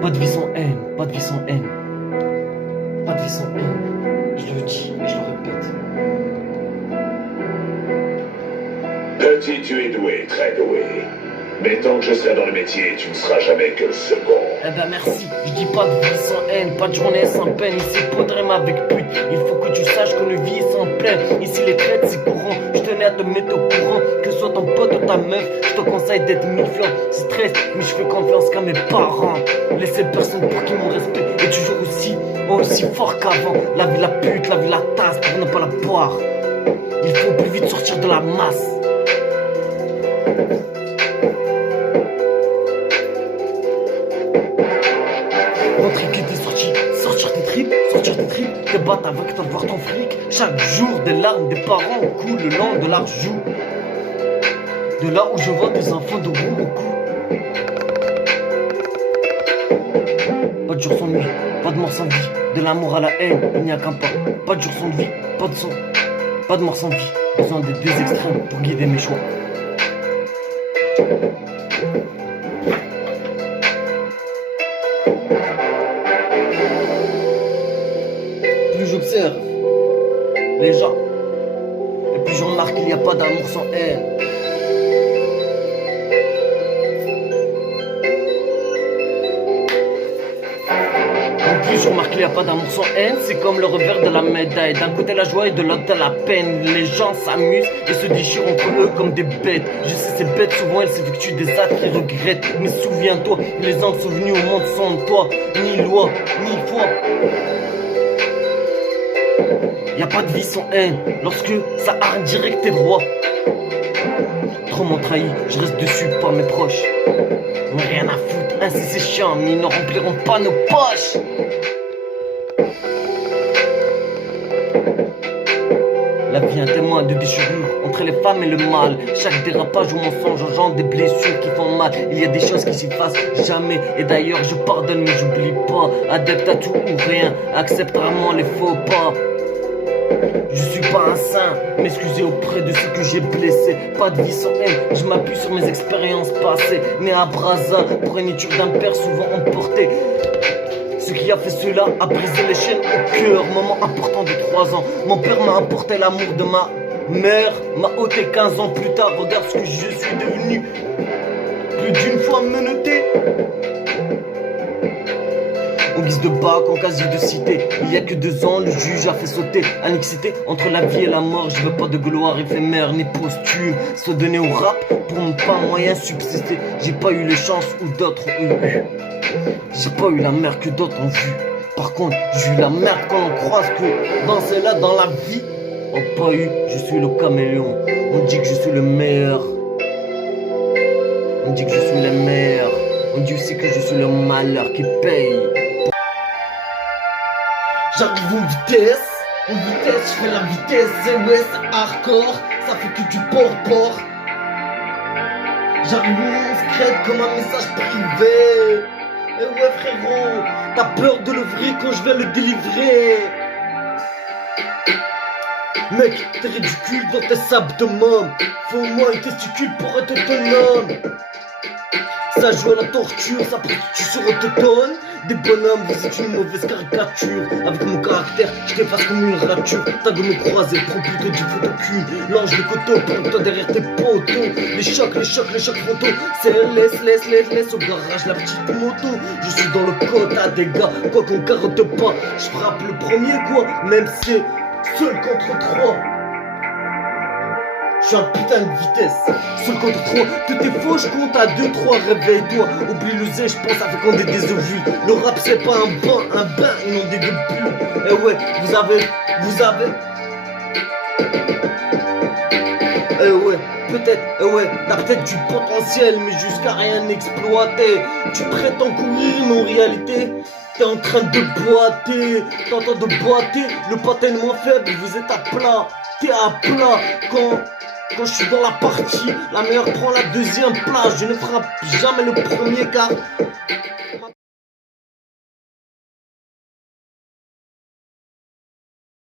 Pas de vie sans haine, pas de vie sans haine. Pas de vie sans haine. Je le dis et je le répète. Petit, tu es doué, très doué. Mais tant que je serai dans le métier, tu ne seras jamais que le second. Eh ben merci, je dis pas de vie sans haine, pas de journée sans peine. Ici pas de rime avec pute, il faut que tu saches que le vie est sans plaine. Ici les traites c'est courant, je tenais à te mettre au courant. Que ce soit ton pote ou ta meuf, je te conseille d'être méfiant. Stress, mais je fais confiance qu'à mes parents. Laissez personne pour qui mon respect est toujours aussi fort qu'avant. La vie la pute, la vie la tasse pour ne pas la boire. Il faut plus vite sortir de la masse. Rentrer que t'es sorti, sortir tes tripes, te battre avec toi, voir ton fric. Chaque jour, des larmes des parents coulent le long de leurs joues. De là où je vois des enfants de roue au cou. Pas de jour sans nuit, pas de mort sans vie. De l'amour à la haine, il n'y a qu'un pas. Pas de jour sans vie, pas de sang, pas de mort sans vie. Besoin des deux extrêmes pour guider mes choix. Plus j'observe les gens, et plus je remarque qu'il n'y a pas d'amour sans haine. En plus je remarque qu'il n'y a pas d'amour sans haine, c'est comme le revers de la médaille. D'un côté la joie et de l'autre la peine. Les gens s'amusent et se déchirent entre eux comme des bêtes. Je sais ces bêtes souvent elles s'effectuent des actes qu'ils regrettent. Mais souviens-toi, les hommes sont venus au monde sans toi. Ni loi, ni foi. Y'a pas de vie sans haine, lorsque ça hargne direct tes droits. Trop m'ont trahi, je reste dessus par mes proches. Mais rien à foutre, ainsi c'est chiant, mais ils ne rempliront pas nos poches. La vie est un témoin de déchirure entre les femmes et le mal. Chaque dérapage ou mensonge engendre des blessures qui font mal. Il y a des choses qui s'effacent jamais. Et d'ailleurs je pardonne mais j'oublie pas. Adepte à tout ou rien, accepte rarement les faux pas. Je suis pas un saint, m'excuser auprès de ceux que j'ai blessés. Pas de vie sans haine, je m'appuie sur mes expériences passées. Né à Brazza, pourriture d'un père souvent emporté. Ce qui a fait cela a brisé les chaînes au cœur. Moment important de 3 ans, mon père m'a apporté l'amour de ma mère. M'a ôté 15 ans plus tard, regarde ce que je suis devenu. Plus d'une fois menotté. En guise de bac, en casier de cité. Il y a que 2 ans, le juge a fait sauter annexité entre la vie et la mort. Je veux pas de gloire éphémère ni posthume. Se donner au rap pour ne pas moyen subsister. J'ai pas eu les chances où d'autres ont eu. J'ai pas eu la merde que d'autres ont vu. Par contre, j'ai eu la merde quand on croise que dans celle-là, dans la vie, on pas eu. Je suis le caméléon. On dit que je suis le meilleur. On dit que je suis le meilleur. On dit aussi que je suis le malheur qui paye. J'arrive en vitesse, je fais la vitesse, c'est ouais, c'est hardcore, ça fait que du port. J'arrive en secret comme un message privé. Et ouais frérot, t'as peur de l'ouvrir quand je vais le délivrer. Mec, t'es ridicule dans tes sables de môme. Faut au moins une testicule pour être autonome. Ça joue à la torture, ça prostitution autochtone. Des bonhommes, vous êtes une mauvaise caricature. Avec mon caractère, je t'efface comme une rature. T'as de me croiser, prends plutôt du faux de cul. Lange de coteau, prends-toi derrière tes poteaux. Les chocs frontaux. C'est laisse au garage la petite moto. Je suis dans le code à dégâts, quoi qu'on carotte pas. Je frappe le premier quoi, même si c'est seul contre 3. Je suis un putain de vitesse, seul contre 3, tout est faux, je compte à 2, 3, réveille-toi. Oublie le zé, je pense avec on est des ovules. Le rap c'est pas un bain, ils n'ont des deux pulls. Eh ouais, vous avez. Eh ouais, peut-être, t'as peut-être du potentiel, mais jusqu'à rien exploiter. Tu prétends courir, mais en réalité, t'es en train de boiter. T'entends de boiter, le pas tellement faible, vous êtes à plat. T'es à plat quand je suis dans la partie, la meilleure prend la deuxième place. Je ne frappe jamais le premier car